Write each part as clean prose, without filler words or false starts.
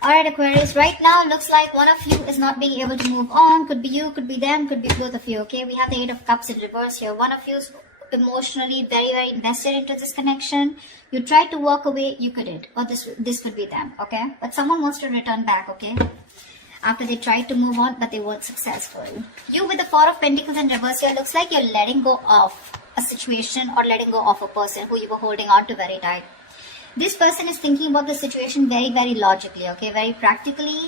Alright, Aquarius, right now looks like one of you is not being able to move on. Could be you, could be them, could be both of you, okay? We have the Eight of Cups in reverse here. One of you is emotionally very, very invested into this connection. You tried to walk away, you couldn't. Or this could be them, okay? But someone wants to return back, okay? After they tried to move on, but they weren't successful. You with the Four of Pentacles in reverse here, looks like you're letting go of a situation or letting go of a person who you were holding on to very tight. This person is thinking about the situation very, very logically, okay? Very practically.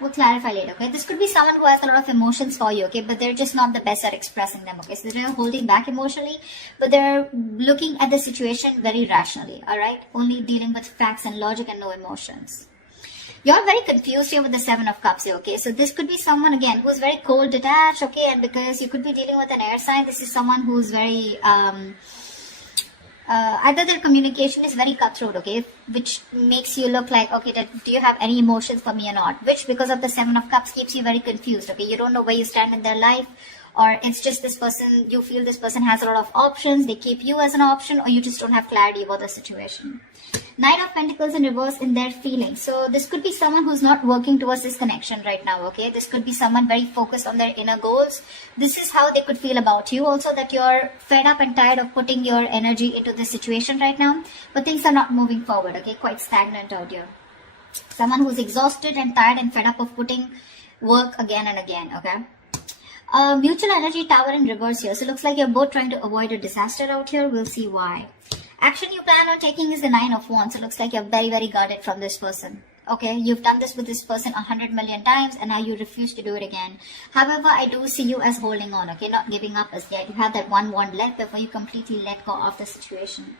We'll clarify later, okay? This could be someone who has a lot of emotions for you, okay? But they're just not the best at expressing them, okay? So they're holding back emotionally, but they're looking at the situation very rationally, alright? Only dealing with facts and logic and no emotions. You're very confused here with the Seven of Cups here, okay? So this could be someone, again, who's very cold, detached, okay? And because you could be dealing with an air sign, this is someone who's very... either their communication is very cutthroat, okay, which makes you look like, okay, do you have any emotions for me or not, which because of the Seven of Cups keeps you very confused, okay, you don't know where you stand in their life, or it's just this person, you feel this person has a lot of options, they keep you as an option, or you just don't have clarity about the situation. Knight of Pentacles in reverse in their feelings. So this could be someone who's not working towards this connection right now, okay? This could be someone very focused on their inner goals. This is how they could feel about you also, that you're fed up and tired of putting your energy into this situation right now, but things are not moving forward, okay? Quite stagnant out here. Someone who's exhausted and tired and fed up of putting work again and again, okay? Mutual energy tower in reverse here. So it looks like you're both trying to avoid a disaster out here. We'll see why. Action you plan on taking is the Nine of Wands. So it looks like you're very, very guarded from this person. Okay, you've done this with this person 100 million times and now you refuse to do it again. However, I do see you as holding on, okay, not giving up as yet. You have that one wand left before you completely let go of the situation.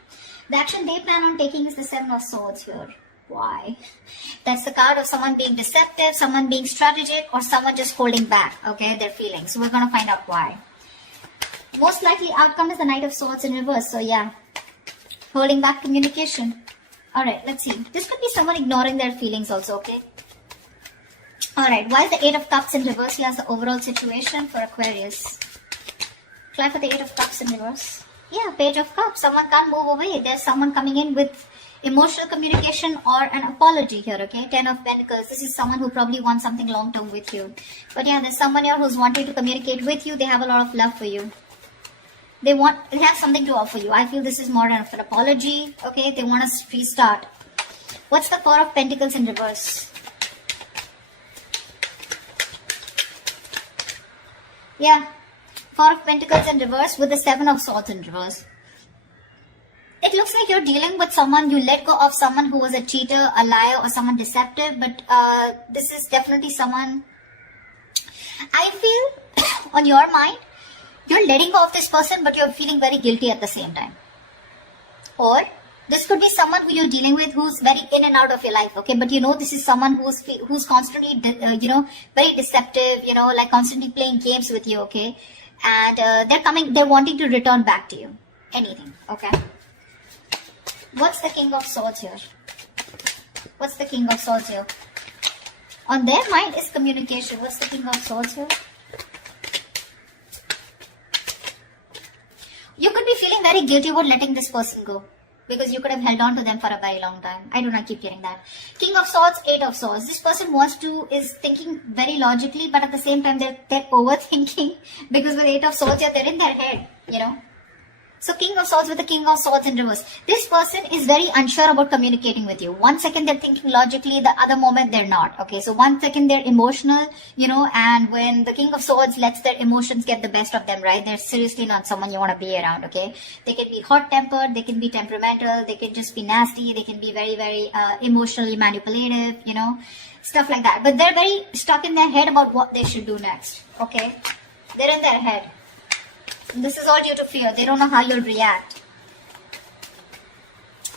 The action they plan on taking is the Seven of Swords here. Why? That's the card of someone being deceptive, someone being strategic, or someone just holding back, okay, their feelings. So we're going to find out why. Most likely outcome is the Knight of Swords in reverse. So yeah, holding back communication. Alright, let's see. This could be someone ignoring their feelings also, okay? Alright, why is the Eight of Cups in reverse? Here's the overall situation for Aquarius. Try for the Eight of Cups in reverse. Yeah, Page of Cups. Someone can't move away. There's someone coming in with emotional communication or an apology here, okay? Ten of Pentacles. This is someone who probably wants something long-term with you. But yeah, there's someone here who's wanting to communicate with you. They have a lot of love for you. They have something to offer you. I feel this is more of an apology, okay? They want to restart. What's the Four of Pentacles in reverse? Yeah, Four of Pentacles in reverse with the Seven of Swords in reverse. It looks like you're dealing with someone, you let go of someone who was a cheater, a liar, or someone deceptive, but this is definitely someone, I feel, on your mind, you're letting go of this person, but you're feeling very guilty at the same time. Or, this could be someone who you're dealing with who's very in and out of your life, okay? But you know this is someone who's constantly, very deceptive, like constantly playing games with you, okay? And they're wanting to return back to you. Anything, okay? What's the King of Swords here? What's the King of Swords here? On their mind is communication. What's the King of Swords here? You could be feeling very guilty about letting this person go, because you could have held on to them for a very long time. I do not keep hearing that. King of Swords, Eight of Swords. This person is thinking very logically, but at the same time they're overthinking, because with Eight of Swords, they're in their head, So King of Swords with the King of Swords in reverse. This person is very unsure about communicating with you. One second they're thinking logically, the other moment they're not. Okay, so one second they're emotional, and when the King of Swords lets their emotions get the best of them, right? They're seriously not someone you want to be around, okay? They can be hot-tempered, they can be temperamental, they can just be nasty, they can be very, very emotionally manipulative, stuff like that. But they're very stuck in their head about what they should do next, okay? They're in their head. This is all due to fear. They don't know how you'll react.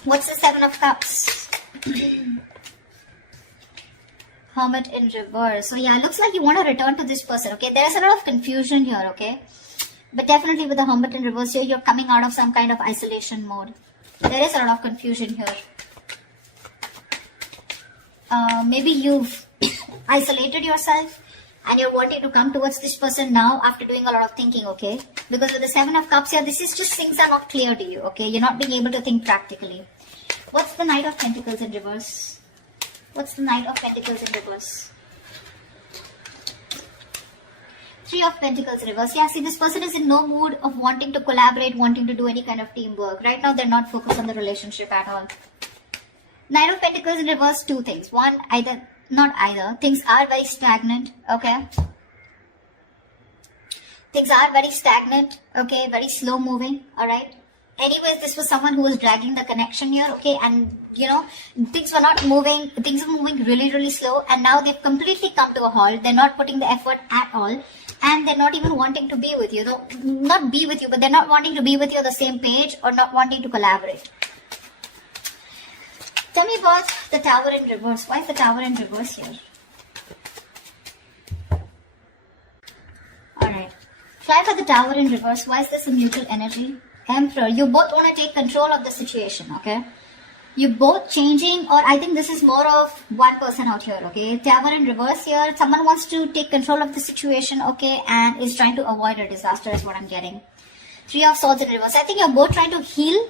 What's the Seven of Cups? Hermit in reverse. So yeah, it looks like you want to return to this person, okay? There's a lot of confusion here, okay? But definitely with the Hermit in reverse here, you're coming out of some kind of isolation mode. There is a lot of confusion here. Maybe you've isolated yourself and you're wanting to come towards this person now after doing a lot of thinking, okay? Because with the Seven of Cups here, this is just things are not clear to you, okay? You're not being able to think practically. What's the Knight of Pentacles in reverse? What's the Knight of Pentacles in reverse? Three of Pentacles reverse. Yeah, see, this person is in no mood of wanting to collaborate, wanting to do any kind of teamwork. Right now, they're not focused on the relationship at all. Knight of Pentacles in reverse, two things. One, things are very stagnant, okay? Things are very stagnant, okay? Very slow moving, alright? Anyways, this was someone who was dragging the connection here, okay? And, you know, things were not moving. Things were moving really, really slow. And now they've completely come to a halt. They're not putting the effort at all. And they're not even wanting to be with you. Not be with you, but they're not wanting to be with you on the same page or not wanting to collaborate. Tell me about the Tower in reverse. Why is the Tower in reverse here? Alright. Fly for the Tower in reverse. Why is this a mutual energy? Emperor. You both want to take control of the situation, okay? You both changing, or I think this is more of one person out here, okay? Tower in reverse here. Someone wants to take control of the situation, okay? And is trying to avoid a disaster is what I'm getting. Three of Swords in reverse. I think you're both trying to heal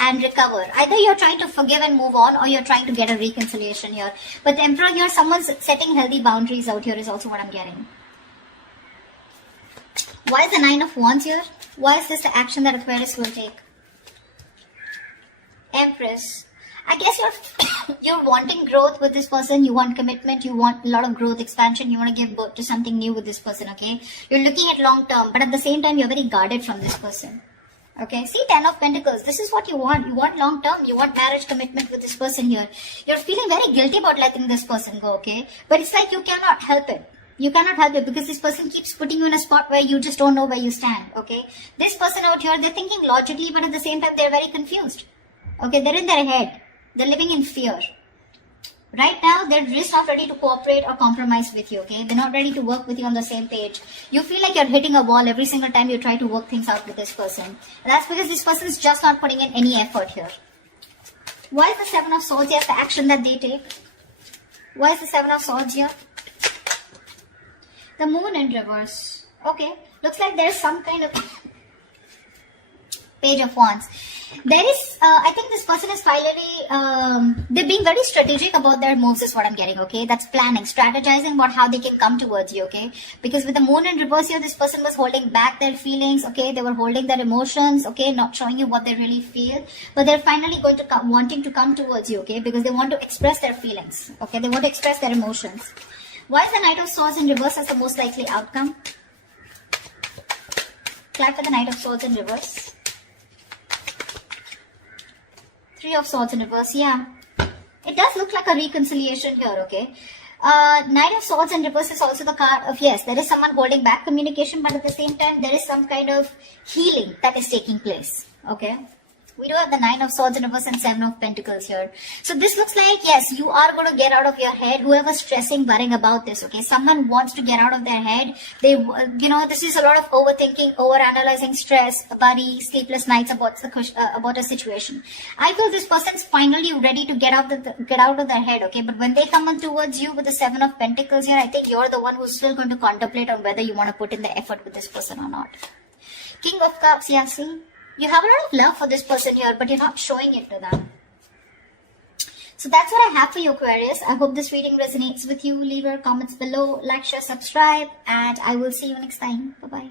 and recover. Either you're trying to forgive and move on, or you're trying to get a reconciliation here. But the Emperor here, someone's setting healthy boundaries out here is also what I'm getting. Why is the Nine of Wands here? Why is this the action that Aquarius will take? Empress. I guess you're wanting growth with this person. You want commitment. You want a lot of growth, expansion. You want to give birth to something new with this person, okay? You're looking at long term, but at the same time, you're very guarded from this person. Okay, see, Ten of Pentacles. This is what you want. You want long term. You want marriage commitment with this person here. You're feeling very guilty about letting this person go, okay? But it's like you cannot help it. You cannot help it because this person keeps putting you in a spot where you just don't know where you stand, okay? This person out here, they're thinking logically, but at the same time, they're very confused. Okay, they're in their head. They're living in fear. Right now, they're just not ready to cooperate or compromise with you, okay? They're not ready to work with you on the same page. You feel like you're hitting a wall every single time you try to work things out with this person. And that's because this person is just not putting in any effort here. Why is the Seven of Swords here, the action that they take? Why is the Seven of Swords here? The Moon in reverse. Okay, looks like there's some kind of Page of Wands. There is, I think this person is finally, they're being very strategic about their moves is what I'm getting, okay? That's planning, strategizing about how they can come towards you, okay? Because with the Moon in reverse here, this person was holding back their feelings, okay? They were holding their emotions, okay? Not showing you what they really feel. But they're finally going to come, wanting to come towards you, okay? Because they want to express their feelings, okay? They want to express their emotions. Why is the Knight of Swords in reverse as the most likely outcome? Clap for the Knight of Swords in reverse. Three of Swords in reverse, yeah. It does look like a reconciliation here, okay? Knight of Swords in reverse is also the card of, yes, there is someone holding back communication, but at the same time, there is some kind of healing that is taking place, okay? We do have the Nine of Swords in reverse and Seven of Pentacles here. So this looks like, yes, you are going to get out of your head. Whoever's stressing, worrying about this, okay? Someone wants to get out of their head. They, you know, this is a lot of overthinking, overanalyzing, stress, worry, sleepless nights about a situation. I feel this person's finally ready to get out of their head, okay? But when they come on towards you with the Seven of Pentacles here, I think you're the one who's still going to contemplate on whether you want to put in the effort with this person or not. King of Cups, yeah, see? You have a lot of love for this person here, but you're not showing it to them. So that's what I have for you, Aquarius. I hope this reading resonates with you. Leave your comments below, like, share, subscribe, and I will see you next time. Bye-bye.